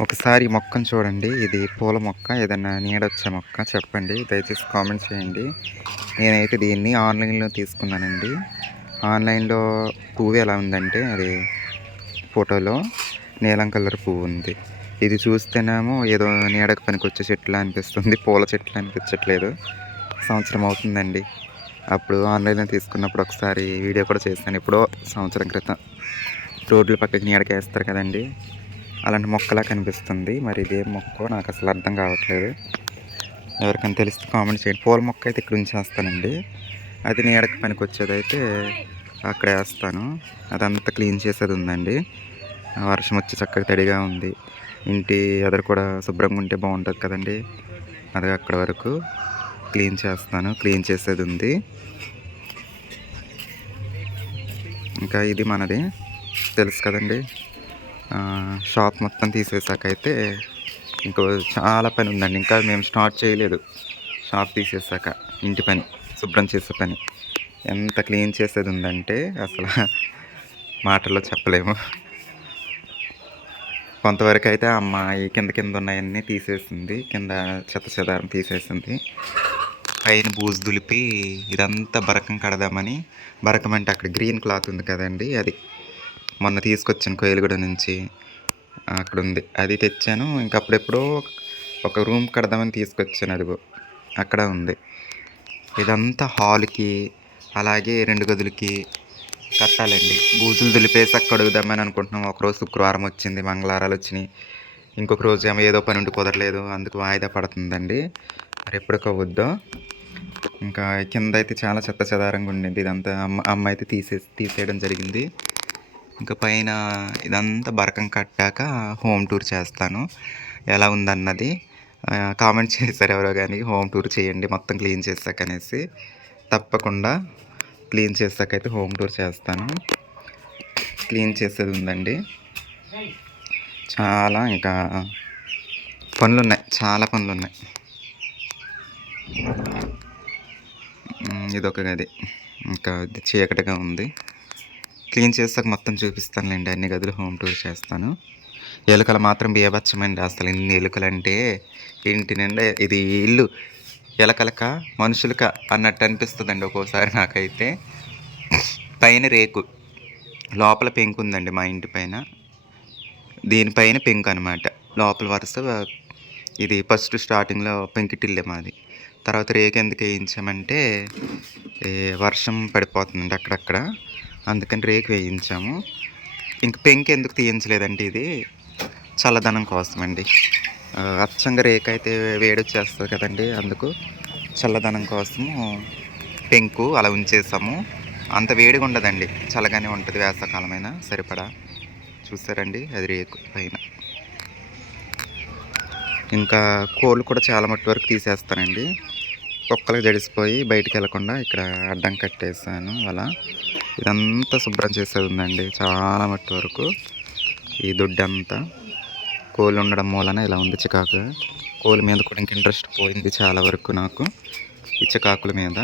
ఒకసారి మొక్కను చూడండి. ఇది పూల మొక్క ఏదైనా నీడొచ్చే మొక్క. చెప్పండి. దయచేసి కామెంట్ చేయండి. నేనైతే దీన్ని ఆన్లైన్లో తీసుకున్నానండి. ఆన్లైన్లో పువ్వు ఎలా ఉందంటే అది ఫోటోలో నీలం కలర్ పువ్వు ఉంది. ఇది చూస్తేనేమో ఏదో నీడకు పనికొచ్చే చెట్లు అనిపిస్తుంది. పూల చెట్లు అనిపించట్లేదు. సంవత్సరం అవుతుందండి. అప్పుడు ఆన్లైన్లో తీసుకున్నప్పుడు ఒకసారి వీడియో కూడా చేశాను. ఎప్పుడో సంవత్సరం క్రితం. రోడ్ల పక్కకి నీడకేస్తారు కదండి. అలాంటి మొక్కలా కనిపిస్తుంది. మరి ఇదేం మొక్క నాకు అసలు అర్థం కావట్లేదు. ఎవరికైనా తెలిస్తే కామెంట్ చేయండి. పూల మొక్క అయితే ఇక్కడ ఉంచేస్తానండి. అది నీడకి పనికి వచ్చేదైతే అయితే అక్కడ వేస్తాను. అదంతా క్లీన్ చేసేది ఉందండి. వర్షం వచ్చి చక్కగా తడిగా ఉంది. ఇంటి ఎదురు కూడా శుభ్రంగా ఉంటే బాగుంటుంది కదండి. అది అక్కడ వరకు క్లీన్ చేస్తాను. క్లీన్ చేసేది ఉంది. ఇంకా ఇది మనది. తెలుసు కదండి. షాప్ మొత్తం తీసేసాక అయితే ఇంకో చాలా పని ఉందండి. ఇంకా మేము స్టార్ట్ చేయలేదు. షాప్ తీసేసాక ఇంటి పని శుభ్రం చేసే పని. ఎంత క్లీన్ చేసేది ఉందంటే అసలు మాటల్లో చెప్పలేము. కొంతవరకు అయితే అమ్మాయి కింద కింద ఉన్నాయన్నీ తీసేసింది. కింద చెత్త చెదారం తీసేసింది. పైన బూజు దులిపి ఇదంతా బరకం కడదామని బరకం అంటే అక్కడ గ్రీన్ క్లాత్ ఉంది కదండి అది. మొన్న తీసుకొచ్చాను కోయిలగూడ నుంచి. అక్కడ ఉంది అది తెచ్చాను. ఇంక అప్పుడెప్పుడో ఒక రూమ్ కడదామని తీసుకొచ్చాను అదిగో అక్కడ ఉంది. ఇదంతా హాల్కి అలాగే రెండు గదులకి కట్టాలండి. బూజులు దులిపేసి అక్కడ కడుగుదామని అనుకుంటున్నాం. ఒకరోజు శుక్రవారం వచ్చింది మంగళవారాలు వచ్చినాయి. ఇంకొక రోజు ఏమో ఏదో పని ఉండి కుదరలేదు అందుకు వాయిదా పడుతుందండి. మరి ఎప్పటికవద్దో ఇంకా కింద అయితే చాలా చెత్త చెదారంగా ఉండింది. ఇదంతా అమ్మ అమ్మ అయితే తీసే తీసేయడం జరిగింది. ఇంకా పైన ఇదంతా బరకం కట్టాక హోమ్ టూర్ చేస్తాను. ఎలా ఉందన్నది కామెంట్ చేశారు ఎవరో కానీ హోమ్ టూర్ చేయండి మొత్తం క్లీన్ చేశాక అనేసి తప్పకుండా క్లీన్ చేశాకైతే హోమ్ టూర్ చేస్తాను. క్లీన్ చేసేది ఉందండి. చాలా ఇంకా పనులు ఉన్నాయి చాలా పనులు ఉన్నాయి ఇదొక గది. ఇంకా చీకటిగా ఉంది. క్లీన్ చేస్తాక మొత్తం చూపిస్తానులేండి అన్ని గదులు హోమ్ టూర్ చేస్తాను. ఎలుకలు మాత్రం బీభత్సమండి అసలు ఇన్ని ఎలుకలు అంటే ఇంటి నిండా ఇది ఇల్లు. ఎలకలక మనుషులక అన్నట్టు అనిపిస్తుందండి ఒక్కోసారి నాకైతే. పైన రేకు. లోపల పెంకు ఉందండి మా ఇంటి పైన. దీనిపైన పెంకు అనమాట లోపల వరుస ఇది ఫస్ట్ స్టార్టింగ్లో పెంకిటిల్లే మాది. తర్వాత రేకు ఎందుకు వేయించామంటే వర్షం పడిపోతుందండి అక్కడక్కడ. అందుకని రేకు వేయించాము. ఇంక పెంకు ఎందుకు తీయించలేదండి ఇది? చల్లదనం కోసమండి. అచ్చంగా రేకు అయితే వేడొచ్చేస్తుంది కదండి అందుకు చల్లదనం కోసము పెంకు అలా ఉంచేసాము. అంత వేడిగా ఉండదండి చల్లగానే ఉంటుంది వేసవకాలమైనా సరిపడా. చూసారండి అది రేకు పైన. ఇంకా కోళ్ళు కూడా చాలా మట్టి వరకు తీసేస్తానండి. కుక్కలకు జడిసిపోయి బయటికి వెళ్ళకుండా ఇక్కడ అడ్డం కట్టేసాను అలా. ఇదంతా శుభ్రం చేసేది ఉందండి చాలా మట్టి వరకు. ఈ దొడ్డంతా కోళ్ళు ఉండడం మూలన ఇలా ఉంది చికాకు. కోళ్ళ మీద కూడా ఇంక ఇంట్రెస్ట్ పోయింది చాలా వరకు నాకు ఈ చికాకుల మీద.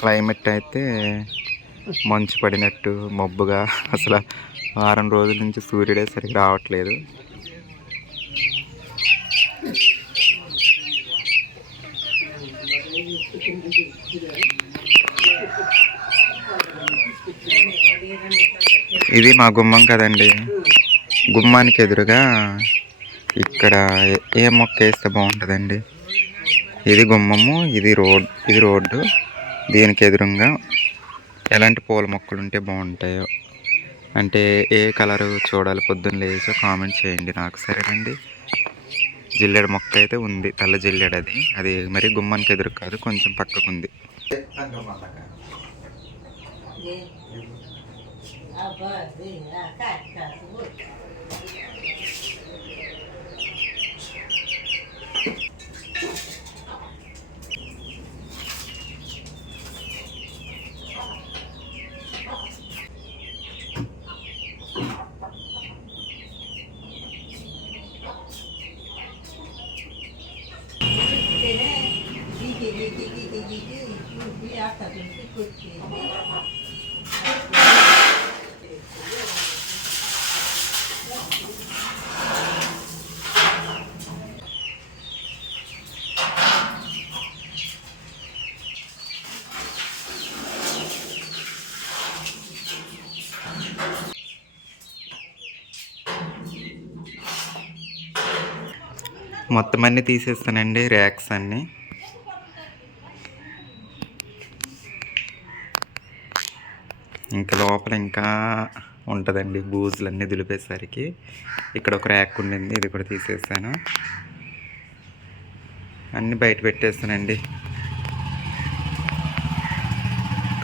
క్లైమేట్ అయితే మంచు పడినట్టు మబ్బుగా. అసలు వారం రోజుల నుంచి సూర్యుడే సరిగ్గా రావట్లేదు. ఇది మా గుమ్మం కదండి. గుమ్మానికి ఎదురుగా ఇక్కడ ఏ- మొక్క వేస్తే బాగుంటుందండి. ఇది గుమ్మము ఇది రోడ్ ఇది రోడ్డు. దీనికి ఎదురుగా ఎలాంటి పూల మొక్కలు ఉంటే బాగుంటాయో. అంటే ఏ కలర్ చూడాలి పొద్దున్న లేచో కామెంట్ చేయండి నాకు. సరేనండి జిల్లెడ మొక్క అయితే ఉంది. తెల్ల జిల్లెడ అది. అది మరి గుమ్మానికి ఎదురు కాదు కొంచెం పక్కకు ఉంది 啊不，对呀，干干什么？మొత్తం అన్నీ తీసేస్తానండి ర్యాక్స్ అన్నీ. ఇంకా లోపల ఇంకా ఉంటుందండి బూజులు అన్నీ దులిపేసరికి. ఇక్కడ ఒక ర్యాక్ ఉండింది ఇది కూడా తీసేసాను. అన్నీ బయట పెట్టేస్తానండి.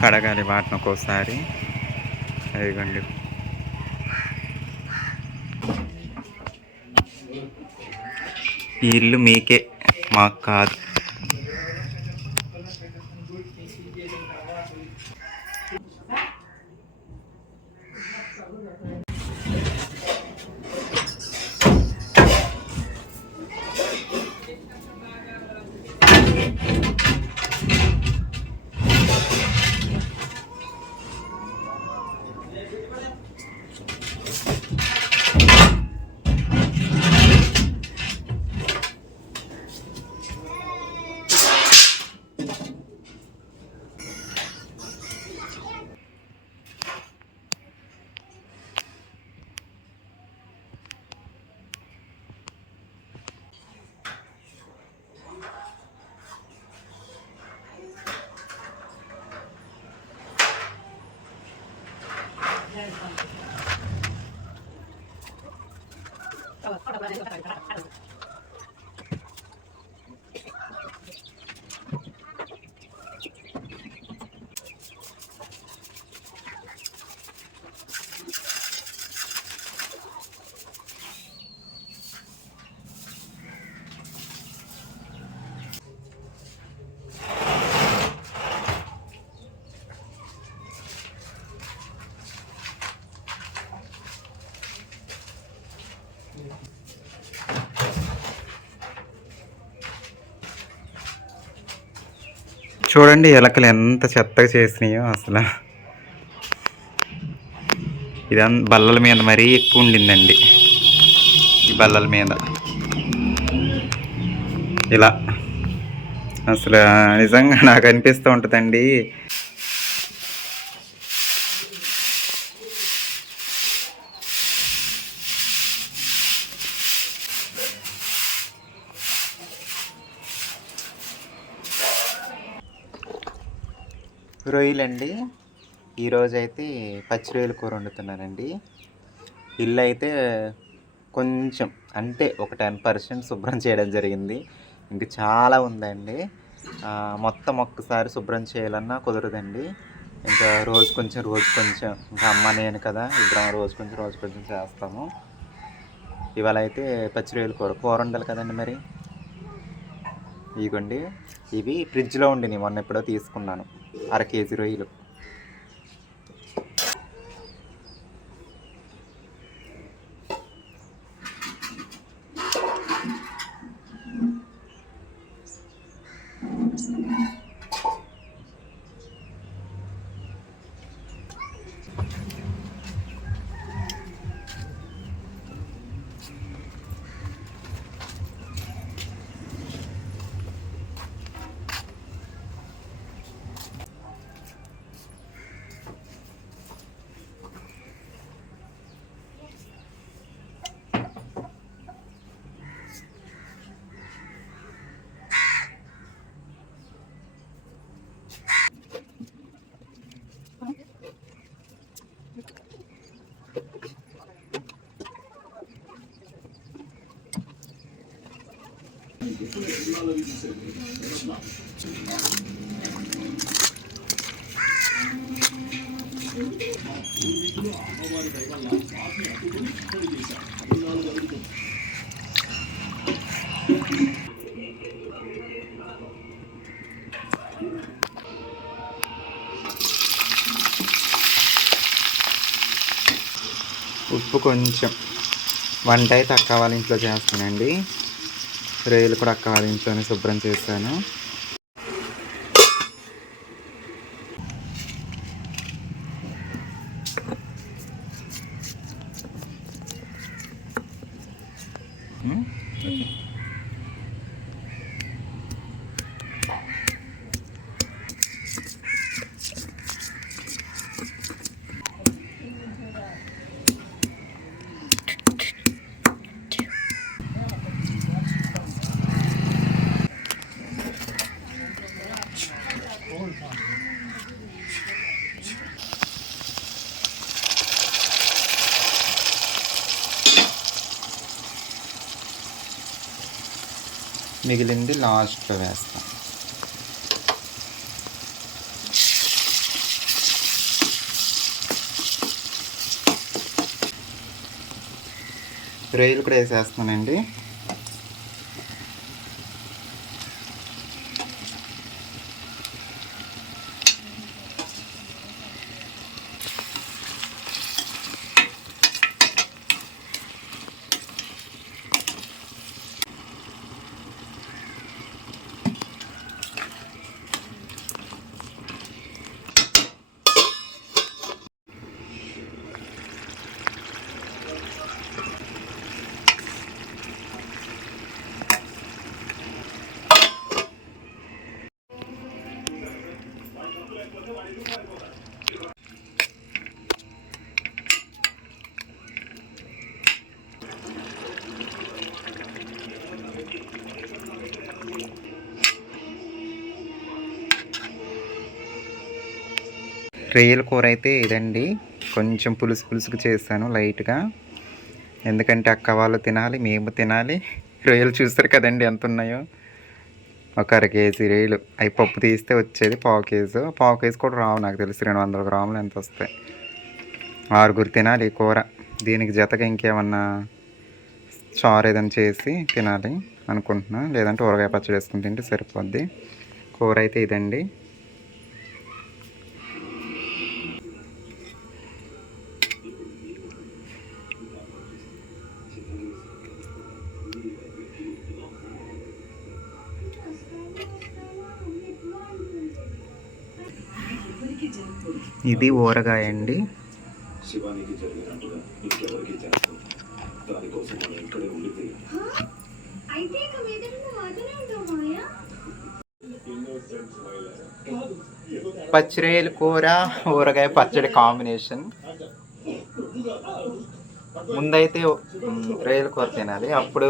కడగాలి వాటిని ఒక్కోసారి. అదిగోండి. ఈ ఇల్లు మీకే. మాకు కాదు. చూడండి ఎలకలు ఎంత చెత్తగా చేసినాయో అసలు. ఇది బల్లల మీద మరీ ఎక్కువ ఉండిందండి. ఈ బల్లల మీద. ఇలా. అసలు నిజంగా నాకు అనిపిస్తూ ఉంటుందండి. రొయ్యలండి ఈరోజు అయితే పచ్చి రొయ్యల కూర వండుతున్నానండి. ఇల్లు అయితే కొంచెం అంటే ఒక టెన్ పర్సెంట్ శుభ్రం చేయడం జరిగింది. ఇంక చాలా ఉందండి. మొత్తం ఒక్కసారి శుభ్రం చేయాలన్నా కుదరదండి. ఇంకా రోజు కొంచెం రోజు కొంచెం ఇంకా అమ్మ నేను కదా ఇద్దరం రోజు కొంచెం రోజు కొంచెం చేస్తాము. ఇవాళ అయితే పచ్చి రొయ్యల కూర కూర ఉండాలి కదండి మరి? ఇదిగోండి ఇవి ఫ్రిడ్జ్లో ఉండినాయి మొన్న ఎప్పుడో తీసుకున్నాను. అర కేజీ రొయ్యలు ఉప్పు కొంచెం. వంట అయితే అక్క వాళ్ళ ఇంట్లో చేస్తానండి రొయ్యలు కూడా కాలించుకొని శుభ్రం చేశాను. మిగిలింది లాస్ట్లో వేస్తాం. రొయ్యలు కూడా వేసేస్తానండి రొయ్యల కూర అయితే ఇదండి. కొంచెం పులుసు పులుసుకు చేస్తాను లైట్గా. ఎందుకంటే అక్క వాళ్ళు తినాలి మేము తినాలి. రొయ్యలు చూస్తారు కదండి ఎంత ఉన్నాయో. ఒక అర కేజీ రొయ్యలు. అవి పప్పు తీస్తే వచ్చేది పావు కేజీ. పావు కేజీ కూడా రావు నాకు తెలిసి రెండు వందల గ్రాములు ఎంత వస్తాయి ఆరుగురు తినాలి కూర. దీనికి జతగా ఇంకేమన్నా చారు ఏదైనా చేసి తినాలి అనుకుంటున్నా. లేదంటే ఊరగాయ పచ్చడి వేసుకుని తింటే సరిపోద్ది. కూర అయితే ఇదండి. మాతోనే ఉంటావు మాయా పచ్చిరేలు కూర ఊరగాయ పచ్చడి కాంబినేషన్. ముందైతే రేలు కూర తినాలి. అప్పుడు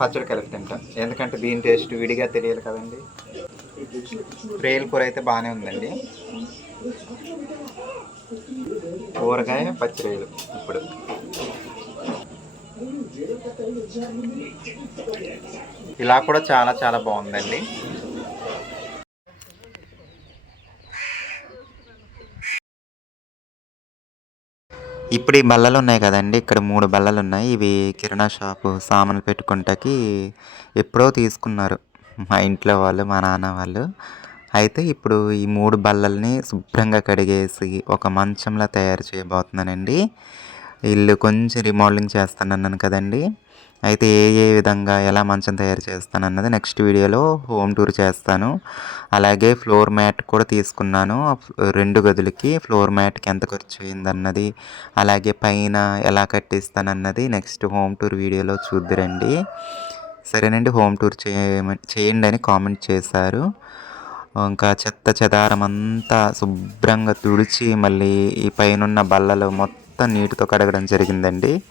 పచ్చడి కలిపి తింటాం. ఎందుకంటే దీని టేస్ట్ విడిగా తెలియాలి కదండి. రేలు కూర అయితే బాగానే ఉందండి. ఊరగాయ పచ్చిరేలు. ఇప్పుడు. ఇలా కూడా చాలా చాలా బాగుందండి. ఇప్పుడు ఈ బల్లలు ఉన్నాయి కదండి. ఇక్కడ మూడు బల్లలు ఉన్నాయి. ఇవి కిరాణా షాపు సామాన్లు పెట్టుకుంటాకి ఎప్పుడో తీసుకున్నారు. మా ఇంట్లో వాళ్ళు మా నాన్న వాళ్ళు. అయితే ఇప్పుడు ఈ మూడు బల్లల్ని శుభ్రంగా కడిగేసి ఒక మంచంలా తయారు చేయబోతున్నానండి. ఇల్లు కొంచెం రిమోడలింగ్ చేస్తానన్నాను కదండి. అయితే ఏ ఏ విధంగా ఎలా మంచం తయారు చేస్తాను అన్నది నెక్స్ట్ వీడియోలో హోమ్ టూర్ చేస్తాను. అలాగే ఫ్లోర్ మ్యాట్ కూడా తీసుకున్నాను. రెండు గదులకి ఫ్లోర్ మ్యాట్కి ఎంత ఖర్చు అయిందన్నది అలాగే పైన ఎలా కట్టిస్తానన్నది నెక్స్ట్ హోమ్ టూర్ వీడియోలో చూద్దురండి. సరేనండి హోమ్ టూర్ చేయమని చేయండి అని కామెంట్ చేశారు. ఇంకా చెత్త చెదారం అంతా శుభ్రంగా తుడిచి మళ్ళీ ఈ పైనున్న బల్లలు మొత్తం నీటితో కడగడం జరిగిందండి.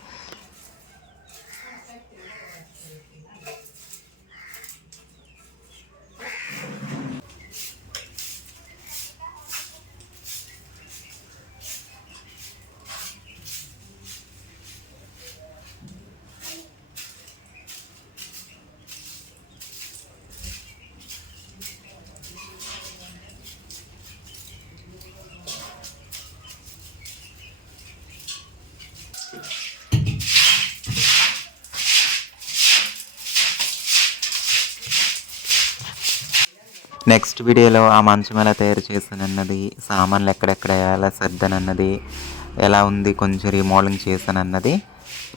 నెక్స్ట్ వీడియోలో ఆ మంచం ఎలా తయారు చేశానన్నది సామాన్లు ఎక్కడెక్కడ ఎలా సర్దానన్నది ఎలా ఉంది కొంచెం రీమోడలింగ్ చేశానన్నది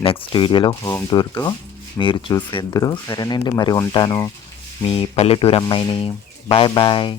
నెక్స్ట్ వీడియోలో హోమ్ టూర్తో మీరు చూసేద్దరు. సరేనండి మరి ఉంటాను. మీ పల్లెటూరు అమ్మాయిని. Bye bye.